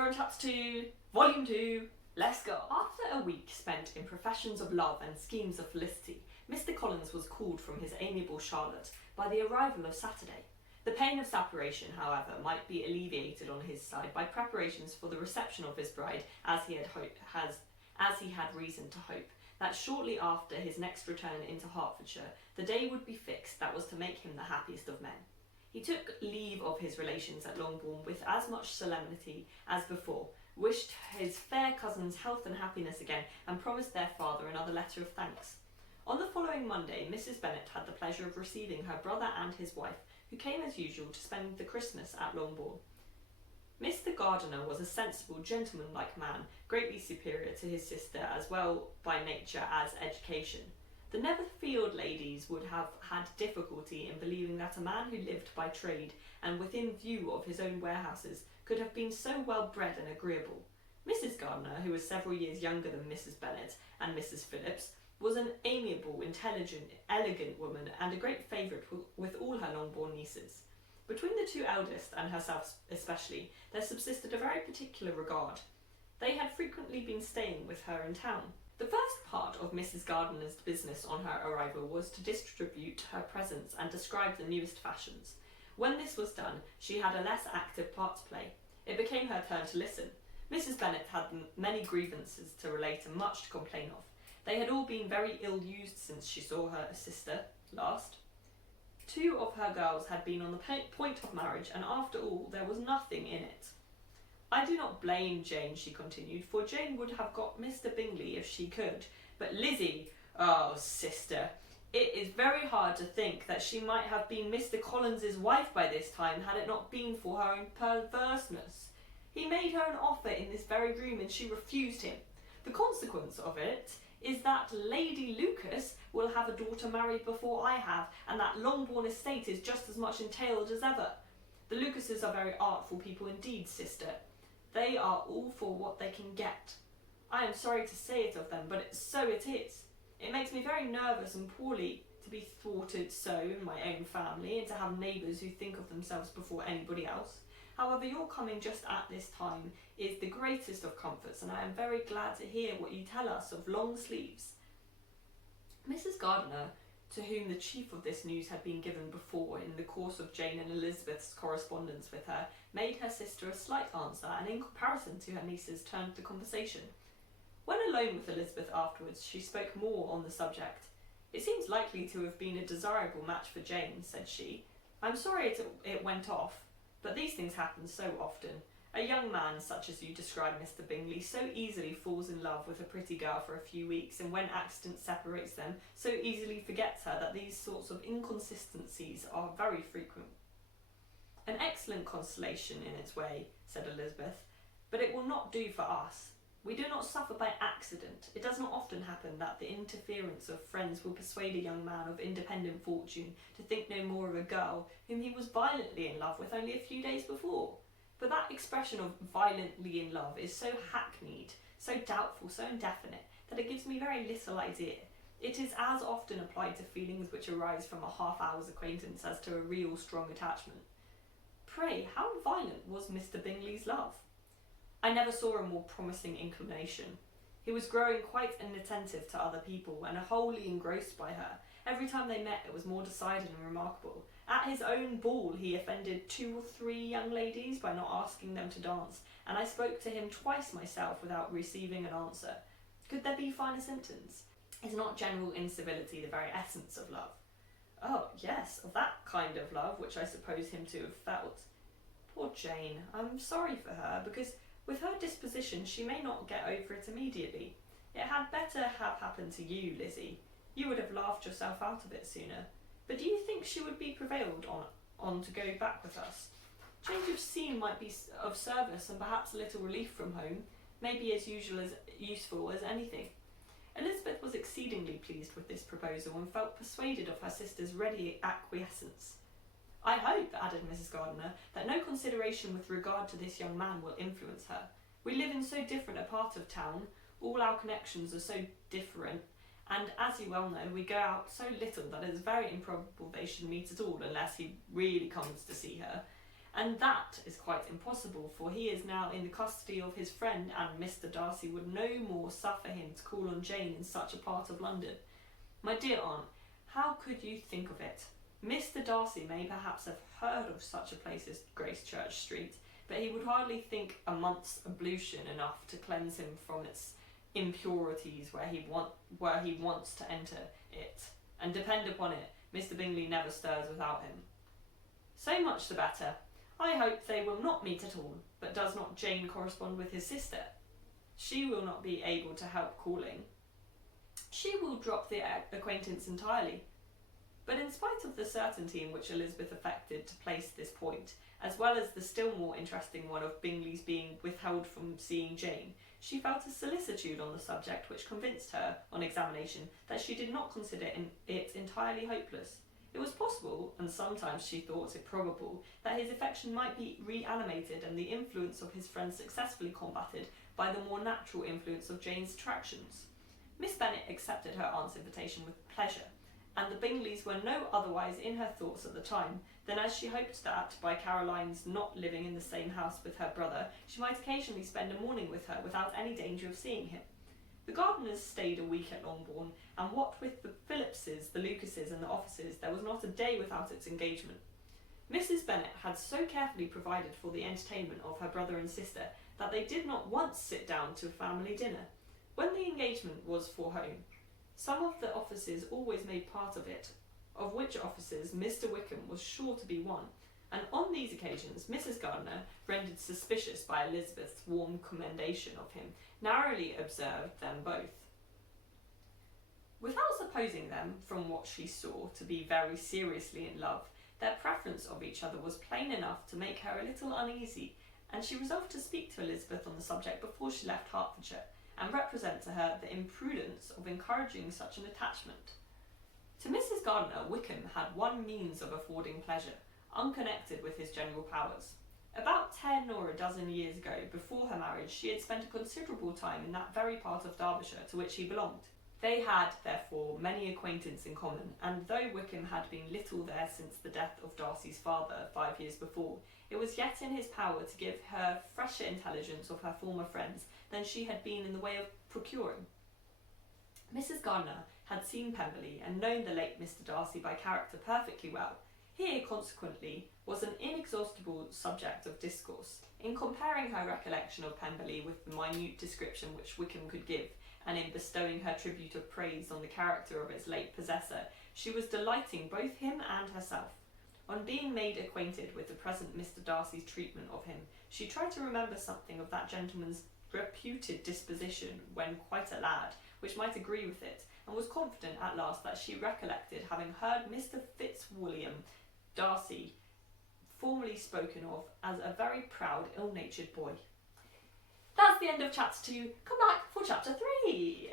we're on chapter 2, volume 2, let's go. After a week spent in professions of love and schemes of felicity, Mr. Collins was called from his amiable Charlotte by the arrival of Saturday. The pain of separation, however, might be alleviated on his side by preparations for the reception of his bride, as he had reason to hope that shortly after his next return into Hertfordshire, the day would be fixed that was to make him the happiest of men. He took leave of his relations at Longbourn with as much solemnity as before, wished his fair cousins health and happiness again, and promised their father another letter of thanks. On the following Monday, Mrs. Bennet had the pleasure of receiving her brother and his wife, who came as usual to spend the Christmas at Longbourn. Mr. Gardiner was a sensible, gentlemanlike man, greatly superior to his sister as well by nature as education. The Netherfield ladies would have had difficulty in believing that a man who lived by trade and within view of his own warehouses could have been so well bred and agreeable. Mrs. Gardiner, who was several years younger than Mrs. Bennet and Mrs. Phillips, was an amiable, intelligent, elegant woman and a great favourite with all her Longbourn nieces. Between the two eldest, and herself especially, there subsisted a very particular regard. They had frequently been staying with her in town. The first part of Mrs. Gardiner's business on her arrival was to distribute her presents and describe the newest fashions. When this was done, she had a less active part to play. It became her turn to listen. Mrs. Bennet had many grievances to relate and much to complain of. They had all been very ill-used since she saw her sister last. 2 of her girls had been on the point of marriage, and after all, there was nothing in it. I do not blame Jane, she continued, for Jane would have got Mr. Bingley if she could. But Lizzie, oh, sister, it is very hard to think that she might have been Mr. Collins's wife by this time, had it not been for her own perverseness. He made her an offer in this very room, and she refused him. The consequence of it is that Lady Lucas will have a daughter married before I have, and that Longbourn estate is just as much entailed as ever. The Lucases are very artful people indeed, sister. They are all for what they can get. I am sorry to say it of them, but so it is. It makes me very nervous and poorly to be thwarted so in my own family, and to have neighbours who think of themselves before anybody else. However, your coming just at this time is the greatest of comforts, and I am very glad to hear what you tell us of long sleeves. Mrs. Gardiner, to whom the chief of this news had been given before in the course of Jane and Elizabeth's correspondence with her, made her sister a slight answer, and in comparison to her nieces turned the conversation. When alone with Elizabeth afterwards, she spoke more on the subject. "It seems likely to have been a desirable match for Jane," said she. "I'm sorry it went off, but these things happen so often. A young man, such as you describe Mr. Bingley, so easily falls in love with a pretty girl for a few weeks, and when accident separates them, so easily forgets her, that these sorts of inconsistencies are very frequent." "An excellent consolation in its way," said Elizabeth, "but it will not do for us. We do not suffer by accident. It does not often happen that the interference of friends will persuade a young man of independent fortune to think no more of a girl whom he was violently in love with only a few days before. But that expression of violently in love is so hackneyed, so doubtful, so indefinite, that it gives me very little idea. It is as often applied to feelings which arise from a half-hour's acquaintance as to a real strong attachment. Pray, how violent was Mr. Bingley's love?" "I never saw a more promising inclination. He was growing quite inattentive to other people, and wholly engrossed by her. Every time they met it was more decided and remarkable. At his own ball he offended 2 or 3 young ladies by not asking them to dance, and I spoke to him twice myself without receiving an answer. Could there be finer symptoms? Is not general incivility the very essence of love?" "Oh, yes, of that kind of love which I suppose him to have felt. Poor Jane, I'm sorry for her, because with her disposition she may not get over it immediately. It had better have happened to you, Lizzie. You would have laughed yourself out of it sooner. But do you think she would be prevailed on to go back with us? Change of scene might be of service, and perhaps a little relief from home may be as useful as anything." Elizabeth was exceedingly pleased with this proposal, and felt persuaded of her sister's ready acquiescence. "I hope," added Mrs. Gardiner, "that no consideration with regard to this young man will influence her. We live in so different a part of town, all our connections are so different, and, as you well know, we go out so little that it is very improbable they should meet at all, unless he really comes to see her. and that is quite impossible, for he is now in the custody of his friend, and Mr. Darcy would no more suffer him to call on Jane in such a part of London. My dear aunt, how could you think of it? Mr. Darcy may perhaps have heard of such a place as Gracechurch Street, but he would hardly think a month's ablution enough to cleanse him from its impurities where he wants to enter it, and depend upon it, Mr. Bingley never stirs without him. So much the better. I hope they will not meet at all. But does not Jane correspond with his sister? She will not be able to help calling. She will drop the acquaintance entirely. But in spite of the certainty in which Elizabeth affected to place this point, as well as the still more interesting one of Bingley's being withheld from seeing Jane, she felt a solicitude on the subject which convinced her, on examination, that she did not consider it entirely hopeless. It was possible, and sometimes she thought it probable, that his affection might be reanimated and the influence of his friend successfully combated by the more natural influence of Jane's attractions. Miss Bennet accepted her aunt's invitation with pleasure, and the Bingleys were no otherwise in her thoughts at the time than as she hoped that, by Caroline's not living in the same house with her brother, she might occasionally spend a morning with her without any danger of seeing him. The Gardiners stayed a week at Longbourn, and what with the Phillipses, the Lucases, and the officers, there was not a day without its engagement. Mrs. Bennet had so carefully provided for the entertainment of her brother and sister that they did not once sit down to a family dinner. When the engagement was for home, some of the officers always made part of it, of which officers Mr. Wickham was sure to be one, and on these occasions Mrs. Gardiner, rendered suspicious by Elizabeth's warm commendation of him, narrowly observed them both. Without supposing them, from what she saw, to be very seriously in love, their preference of each other was plain enough to make her a little uneasy, and she resolved to speak to Elizabeth on the subject before she left Hertfordshire, and represent to her the imprudence of encouraging such an attachment. To Mrs. Gardiner, Wickham had one means of affording pleasure, unconnected with his general powers. About 10 or a dozen years ago, before her marriage, she had spent a considerable time in that very part of Derbyshire to which he belonged. They had, therefore, many acquaintance in common, and though Wickham had been little there since the death of Darcy's father 5 years before, it was yet in his power to give her fresher intelligence of her former friends than she had been in the way of procuring. Mrs. Gardiner had seen Pemberley and known the late Mr. Darcy by character perfectly well. Here, consequently, was an inexhaustible subject of discourse. In comparing her recollection of Pemberley with the minute description which Wickham could give, and in bestowing her tribute of praise on the character of its late possessor, she was delighting both him and herself. On being made acquainted with the present Mr. Darcy's treatment of him, she tried to remember something of that gentleman's reputed disposition when quite a lad, which might agree with it, and was confident at last that she recollected having heard Mr. Fitzwilliam Darcy formerly spoken of as a very proud, ill-natured boy. That's the end of chapter 2. Come back for chapter 3.